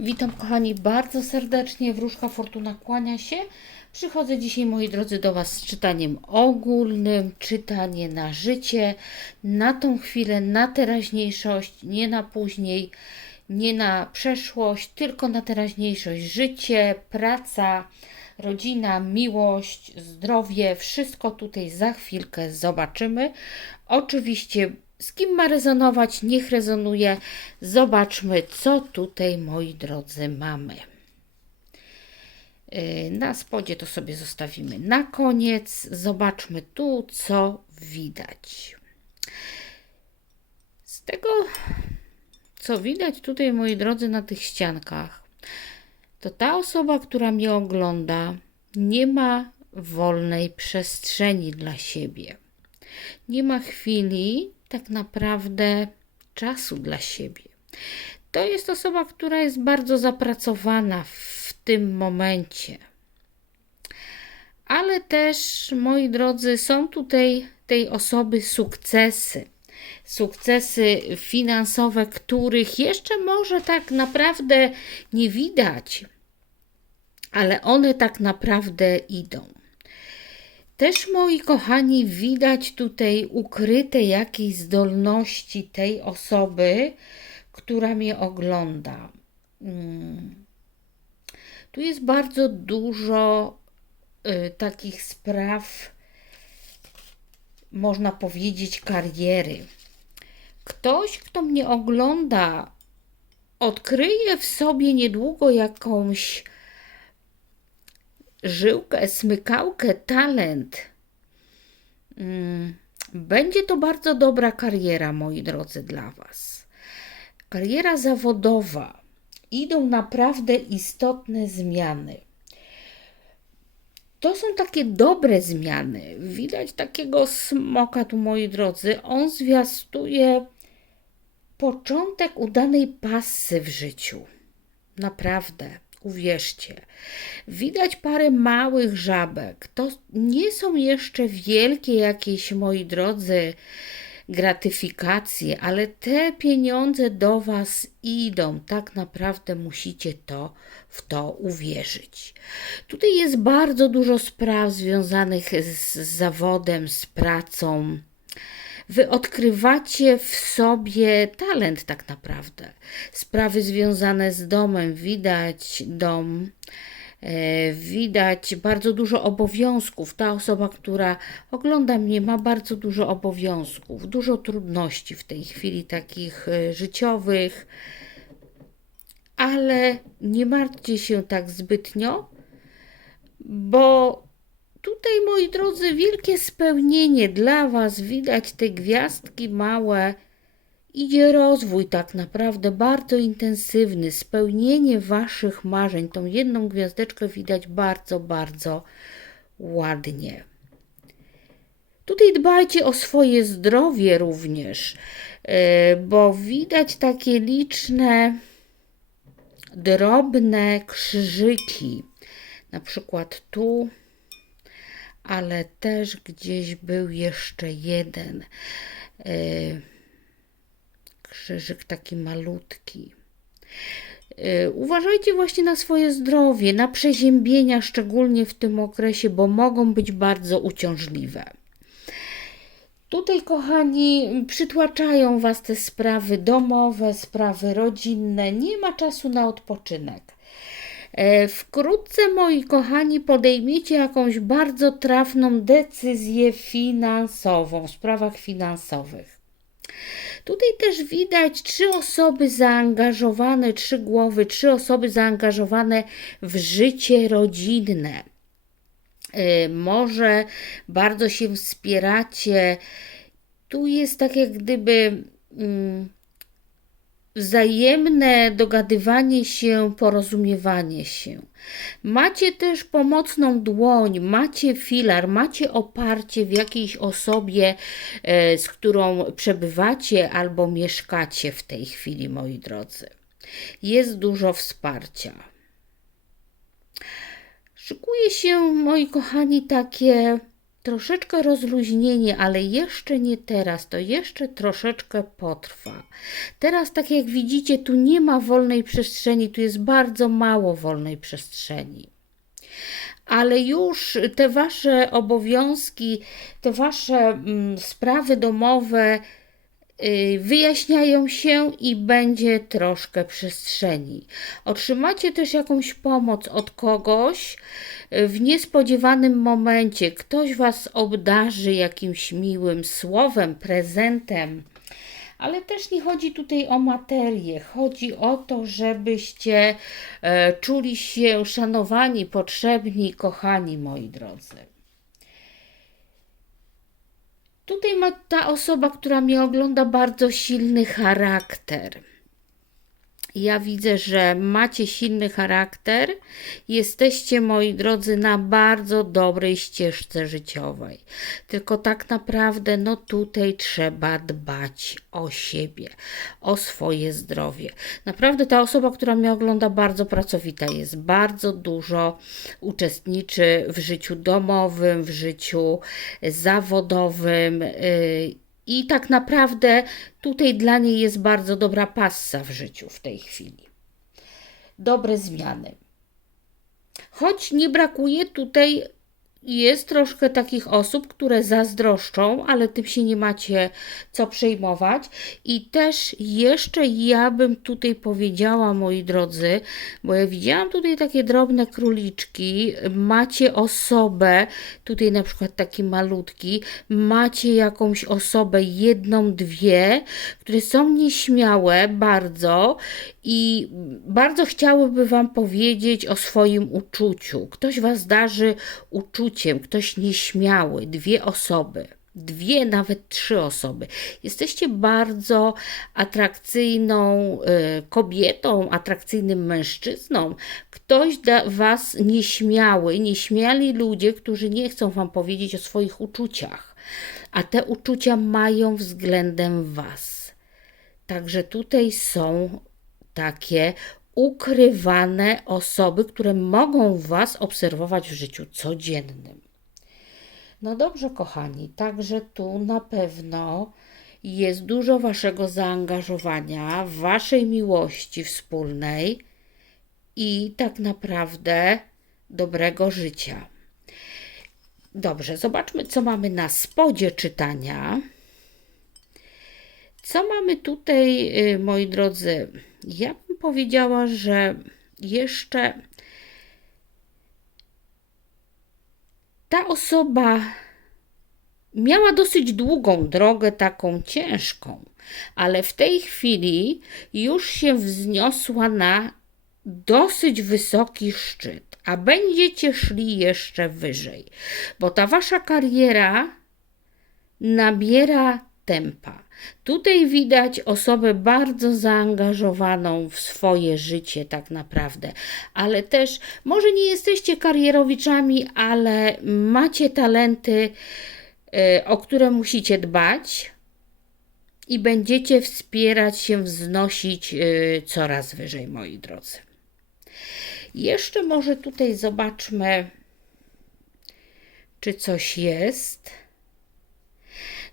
Witam kochani bardzo serdecznie. Wróżka Fortuna kłania się. Przychodzę dzisiaj, moi drodzy, do Was z czytaniem ogólnym, czytanie na życie, na tą chwilę, na teraźniejszość, nie na później, nie na przeszłość, tylko na teraźniejszość. Życie, praca, rodzina, miłość, zdrowie, wszystko tutaj za chwilkę zobaczymy. Oczywiście z kim ma rezonować, niech rezonuje. Zobaczmy, co tutaj, moi drodzy, mamy. Yy, Na spodzie to sobie zostawimy na koniec. Zobaczmy tu, co widać. Z tego, co widać tutaj, moi drodzy, na tych ściankach, to ta osoba, która mnie ogląda, nie ma wolnej przestrzeni dla siebie nie ma chwili, tak naprawdę czasu dla siebie. To jest osoba, która jest bardzo zapracowana w tym momencie. Ale też, moi drodzy, są tutaj tej osoby sukcesy. Sukcesy finansowe, których jeszcze może tak naprawdę nie widać, ale one tak naprawdę idą. Też, moi kochani, widać tutaj ukryte jakieś zdolności tej osoby, która mnie ogląda. Mm. Tu jest bardzo dużo y, takich spraw, można powiedzieć, kariery. Ktoś, kto mnie ogląda, odkryje w sobie niedługo jakąś żyłkę, smykałkę, talent. Mm, Będzie to bardzo dobra kariera, moi drodzy, dla Was. Kariera zawodowa. Idą naprawdę istotne zmiany. To są takie dobre zmiany. Widać takiego smoka tu, moi drodzy. On zwiastuje początek udanej pasy w życiu. Naprawdę. Uwierzcie, widać parę małych żabek. To nie są jeszcze wielkie jakieś, moi drodzy, gratyfikacje, ale te pieniądze do Was idą. Tak naprawdę musicie to w to uwierzyć. Tutaj jest bardzo dużo spraw związanych z zawodem, z pracą. Wy odkrywacie w sobie talent, tak naprawdę. Sprawy związane z domem, widać dom, e, widać bardzo dużo obowiązków. Ta osoba, która ogląda mnie, ma bardzo dużo obowiązków, dużo trudności w tej chwili, takich e, życiowych, ale nie martwcie się tak zbytnio, bo Tutaj, moi drodzy, wielkie spełnienie dla Was. Widać te gwiazdki małe. Idzie rozwój tak naprawdę bardzo intensywny, spełnienie Waszych marzeń. Tą jedną gwiazdeczkę widać bardzo, bardzo ładnie. Tutaj dbajcie o swoje zdrowie również, e, bo widać takie liczne, drobne krzyżyki. Na przykład tu ale też gdzieś był jeszcze jeden e, krzyżyk taki malutki. E, uważajcie właśnie na swoje zdrowie, na przeziębienia, szczególnie w tym okresie, bo mogą być bardzo uciążliwe. Tutaj, kochani, przytłaczają Was te sprawy domowe, sprawy rodzinne. Nie ma czasu na odpoczynek. E, Wkrótce, moi kochani, podejmiecie jakąś bardzo trafną decyzję finansową w sprawach finansowych. Tutaj też widać trzy osoby zaangażowane, trzy głowy, trzy osoby zaangażowane w życie rodzinne. E, Może bardzo się wspieracie. Tu jest tak jak gdyby. Mm, wzajemne dogadywanie się, porozumiewanie się. Macie też pomocną dłoń, macie filar, macie oparcie w jakiejś osobie, e, z którą przebywacie albo mieszkacie w tej chwili, moi drodzy. Jest dużo wsparcia. Szykuje się, moi kochani, takie troszeczkę rozluźnienie, ale jeszcze nie teraz, to jeszcze troszeczkę potrwa. Teraz, tak jak widzicie, tu nie ma wolnej przestrzeni, tu jest bardzo mało wolnej przestrzeni. Ale już te wasze obowiązki, te wasze mm, sprawy domowe wyjaśniają się i będzie troszkę przestrzeni. Otrzymacie też jakąś pomoc od kogoś y, w niespodziewanym momencie. Ktoś Was obdarzy jakimś miłym słowem, prezentem. Ale też nie chodzi tutaj o materię, chodzi o to, żebyście e, czuli się szanowani, potrzebni, kochani, moi drodzy. Tutaj ma ta osoba, która mnie ogląda, bardzo silny charakter. Ja widzę, że macie silny charakter, jesteście, moi drodzy, na bardzo dobrej ścieżce życiowej. Tylko tak naprawdę, no tutaj trzeba dbać o siebie, o swoje zdrowie. Naprawdę ta osoba, która mnie ogląda, bardzo pracowita jest, bardzo dużo uczestniczy w życiu domowym, w życiu zawodowym. Yy, i tak naprawdę tutaj dla niej jest bardzo dobra passa w życiu w tej chwili. Dobre zmiany. Choć nie brakuje tutaj jest troszkę takich osób, które zazdroszczą, ale tym się nie macie co przejmować. I też jeszcze ja bym tutaj powiedziała, moi drodzy, bo ja widziałam tutaj takie drobne króliczki, macie osobę, tutaj na przykład taki malutki, macie jakąś osobę, jedną, dwie, które są nieśmiałe bardzo i bardzo chciałyby Wam powiedzieć o swoim uczuciu. Ktoś Was darzy uczuciem, ktoś nieśmiały, dwie osoby. Dwie, nawet trzy osoby. Jesteście bardzo atrakcyjną y, kobietą, atrakcyjnym mężczyzną. Ktoś da was nieśmiały, nieśmiali ludzie, którzy nie chcą wam powiedzieć o swoich uczuciach, a te uczucia mają względem was. Także tutaj są takie ukrywane osoby, które mogą Was obserwować w życiu codziennym. No dobrze, kochani, także tu na pewno jest dużo Waszego zaangażowania, Waszej miłości wspólnej i tak naprawdę dobrego życia. Dobrze, zobaczmy, co mamy na spodzie czytania. Co mamy tutaj, y, moi drodzy? Ja bym powiedziała, że jeszcze ta osoba miała dosyć długą drogę, taką ciężką, ale w tej chwili już się wzniosła na dosyć wysoki szczyt, a będziecie szli jeszcze wyżej, bo ta wasza kariera nabiera tempa. Tutaj widać osobę bardzo zaangażowaną w swoje życie, tak naprawdę, ale też może nie jesteście karierowiczami, ale macie talenty, y, o które musicie dbać i będziecie wspierać się, wznosić y, coraz wyżej, moi drodzy. Jeszcze może tutaj zobaczmy, czy coś jest.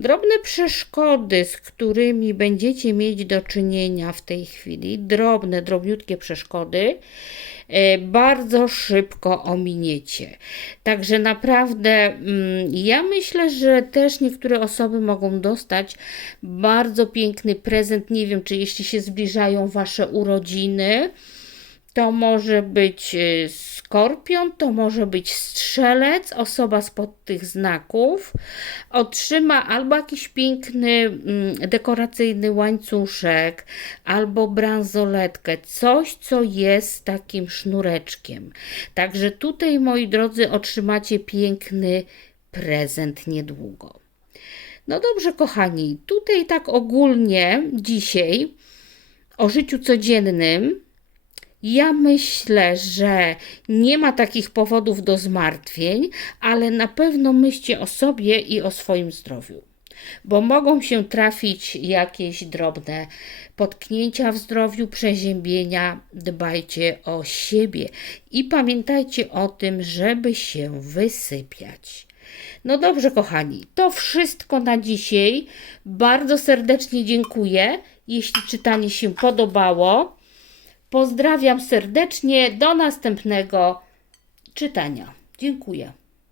Drobne przeszkody, z którymi będziecie mieć do czynienia w tej chwili, drobne, drobniutkie przeszkody, e, bardzo szybko ominiecie. Także naprawdę mm, ja myślę, że też niektóre osoby mogą dostać bardzo piękny prezent. Nie wiem, czy jeśli się zbliżają Wasze urodziny, to może być y, skorpion, to może być strzelec, osoba spod tych znaków otrzyma albo jakiś piękny mm, dekoracyjny łańcuszek, albo bransoletkę, coś co jest takim sznureczkiem. Także tutaj, moi drodzy, otrzymacie piękny prezent niedługo. No dobrze, kochani, tutaj tak ogólnie dzisiaj o życiu codziennym ja myślę, że nie ma takich powodów do zmartwień, ale na pewno myślcie o sobie i o swoim zdrowiu, bo mogą się trafić jakieś drobne potknięcia w zdrowiu, przeziębienia. Dbajcie o siebie i pamiętajcie o tym, żeby się wysypiać. No dobrze, kochani, to wszystko na dzisiaj. Bardzo serdecznie dziękuję, jeśli czytanie się podobało. Pozdrawiam serdecznie. Do następnego czytania. Dziękuję.